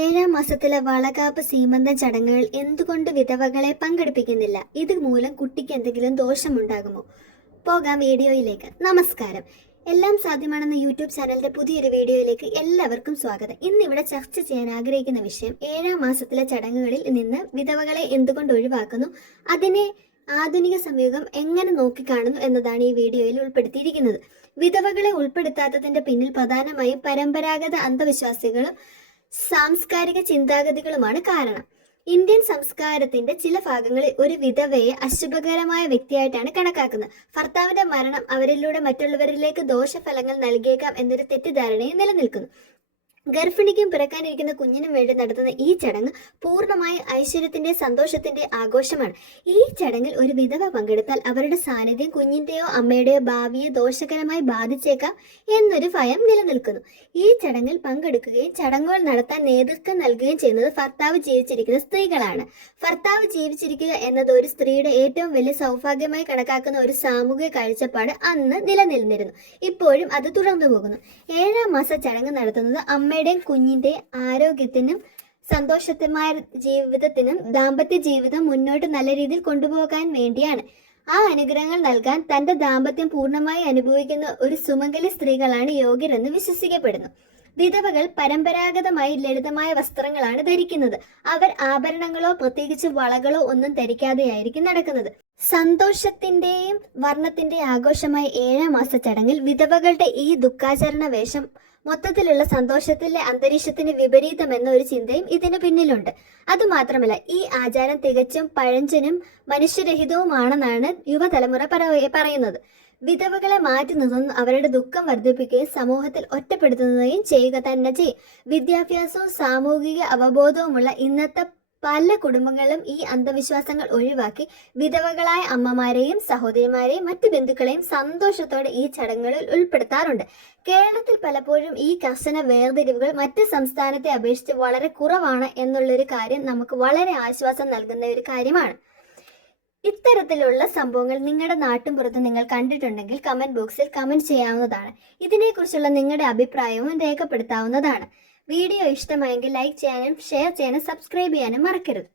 ഏഴാം മാസത്തിലെ വളകാപ്പ് സീമന്ത ചടങ്ങുകൾ എന്തുകൊണ്ട് വിധവകളെ പങ്കെടുപ്പിക്കുന്നില്ല? ഇതുമൂലം കുട്ടിക്ക് എന്തെങ്കിലും ദോഷമുണ്ടാകുമോ? പോകാം വീഡിയോയിലേക്ക്. നമസ്കാരം. എല്ലാം സാധ്യമാണെന്ന യൂട്യൂബ് ചാനലിന്റെ പുതിയൊരു വീഡിയോയിലേക്ക് എല്ലാവർക്കും സ്വാഗതം. ഇന്നിവിടെ ചർച്ച ചെയ്യാൻ ആഗ്രഹിക്കുന്ന വിഷയം ഏഴാം മാസത്തിലെ ചടങ്ങുകളിൽ നിന്ന് വിധവകളെ എന്തുകൊണ്ട് ഒഴിവാക്കുന്നു, അതിനെ ആധുനിക സമൂഹം എങ്ങനെ നോക്കിക്കാണുന്നു എന്നതാണ് ഈ വീഡിയോയിൽ ഉൾപ്പെടുത്തിയിരിക്കുന്നത്. വിധവകളെ ഉൾപ്പെടുത്താത്തതിന്റെ പിന്നിൽ പ്രധാനമായും പരമ്പരാഗത അന്ധവിശ്വാസികളും സാംസ്കാരിക ചിന്താഗതികളുമാണ് കാരണം. ഇന്ത്യൻ സംസ്കാരത്തിന്റെ ചില ഭാഗങ്ങളിൽ ഒരു വിധവയെ അശുഭകരമായ വ്യക്തിയായിട്ടാണ് കണക്കാക്കുന്നത്. ഭർത്താവിന്റെ മരണം അവരിലൂടെ മറ്റുള്ളവരിലേക്ക് ദോഷഫലങ്ങൾ നൽകിയേക്കാം എന്നൊരു തെറ്റിദ്ധാരണയും നിലനിൽക്കുന്നു. ഗർഭിണിക്കും പിറക്കാനിരിക്കുന്ന കുഞ്ഞിനും വേണ്ടി നടത്തുന്ന ഈ ചടങ്ങ് പൂർണ്ണമായ ഐശ്വര്യത്തിന്റെ സന്തോഷത്തിന്റെ ആഘോഷമാണ്. ഈ ചടങ്ങിൽ ഒരു വിധവ പങ്കെടുത്താൽ അവരുടെ സാന്നിധ്യം കുഞ്ഞിന്റെയോ അമ്മയുടെയോ ഭാവിയെ ദോഷകരമായി ബാധിച്ചേക്കാം എന്നൊരു ഭയം നിലനിൽക്കുന്നു. ഈ ചടങ്ങിൽ പങ്കെടുക്കുകയും ചടങ്ങുകൾ നടത്താൻ നേതൃത്വം നൽകുകയും ചെയ്യുന്നത് ഭർത്താവ് ജീവിച്ചിരിക്കുന്ന സ്ത്രീകളാണ്. ഭർത്താവ് ജീവിച്ചിരിക്കുക എന്നത് ഒരു സ്ത്രീയുടെ ഏറ്റവും വലിയ സൗഭാഗ്യമായി കണക്കാക്കുന്ന ഒരു സാമൂഹിക കാഴ്ചപ്പാട് അന്ന് നിലനിന്നിരുന്നു. ഇപ്പോഴും അത് തുടർന്നു പോകുന്നു. ഏഴാം മാസ ചടങ്ങ് നടത്തുന്നത് അമ്മയുടെയും കുഞ്ഞിന്റെ ആരോഗ്യത്തിനും സന്തോഷമായ ജീവിതത്തിനും ദാമ്പത്യ ജീവിതം മുന്നോട്ട് നല്ല രീതിയിൽ കൊണ്ടുപോകാൻ വേണ്ടിയാണ്. ആ അനുഗ്രഹങ്ങൾ നൽകാൻ തന്റെ ദാമ്പത്യം പൂർണ്ണമായി അനുഭവിക്കുന്ന ഒരു സുമംഗലി സ്ത്രീകളാണ് യോഗ്യരെന്ന് വിശ്വസിക്കപ്പെടുന്നു. വിധവകൾ പരമ്പരാഗതമായി ലളിതമായ വസ്ത്രങ്ങളാണ് ധരിക്കുന്നത്. അവർ ആഭരണങ്ങളോ പ്രത്യേകിച്ച് വളകളോ ഒന്നും ധരിക്കാതെയായിരിക്കും നടക്കുന്നത്. സന്തോഷത്തിന്റെയും വർണ്ണത്തിന്റെയും ആഘോഷമായ ഏഴാം മാസ ചടങ്ങിൽ വിധവകളുടെ ഈ ദുഃഖാചരണ വേഷം മൊത്തത്തിലുള്ള സന്തോഷത്തിലെ അന്തരീക്ഷത്തിന് വിപരീതമെന്ന ഒരു ചിന്തയും ഇതിന് പിന്നിലുണ്ട്. അതുമാത്രമല്ല, ഈ ആചാരം തികച്ചും പഴഞ്ചനും മനുഷ്യരഹിതവുമാണെന്നാണ് യുവതലമുറ പറയുന്നത്. വിധവകളെ മാറ്റി നിർത്തുന്നു, അവരുടെ ദുഃഖം വർദ്ധിപ്പിക്കുകയും സമൂഹത്തിൽ ഒറ്റപ്പെടുത്തുകയും ചെയ്യുക തന്നെ ചെയ്യും. വിദ്യാഭ്യാസവും സാമൂഹിക അവബോധവുമുള്ള ഇന്നത്തെ പല കുടുംബങ്ങളും ഈ അന്ധവിശ്വാസങ്ങൾ ഒഴിവാക്കി വിധവകളായ അമ്മമാരെയും സഹോദരിമാരെയും മറ്റു ബന്ധുക്കളെയും സന്തോഷത്തോടെ ഈ ചടങ്ങുകളിൽ ഉൾപ്പെടുത്താറുണ്ട്. കേരളത്തിൽ പലപ്പോഴും ഈ കർശന വേർതിരിവുകൾ മറ്റ് സംസ്ഥാനത്തെ അപേക്ഷിച്ച് വളരെ കുറവാണ് എന്നുള്ളൊരു കാര്യം നമുക്ക് വളരെ ആശ്വാസം നൽകുന്ന ഒരു കാര്യമാണ്. ഇത്തരത്തിലുള്ള സംഭവങ്ങൾ നിങ്ങളുടെ നാട്ടിൻപുറത്ത് നിങ്ങൾ കണ്ടിട്ടുണ്ടെങ്കിൽ കമന്റ് ബോക്സിൽ കമന്റ് ചെയ്യാവുന്നതാണ്. ഇതിനെക്കുറിച്ചുള്ള നിങ്ങളുടെ അഭിപ്രായവും രേഖപ്പെടുത്താവുന്നതാണ്. വീഡിയോ ഇഷ്ടമായെങ്കിൽ ലൈക്ക് ചെയ്യാനും ഷെയർ ചെയ്യാനും സബ്സ്ക്രൈബ് ചെയ്യാനും മറക്കരുത്.